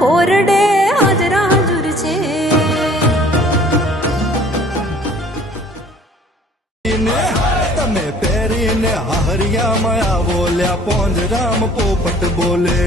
ખોરડે હાજરા હાજર છે. તમે પહેરીને હરિયામાં આવો લ્યા પોંજરામ પોપટ બોલે.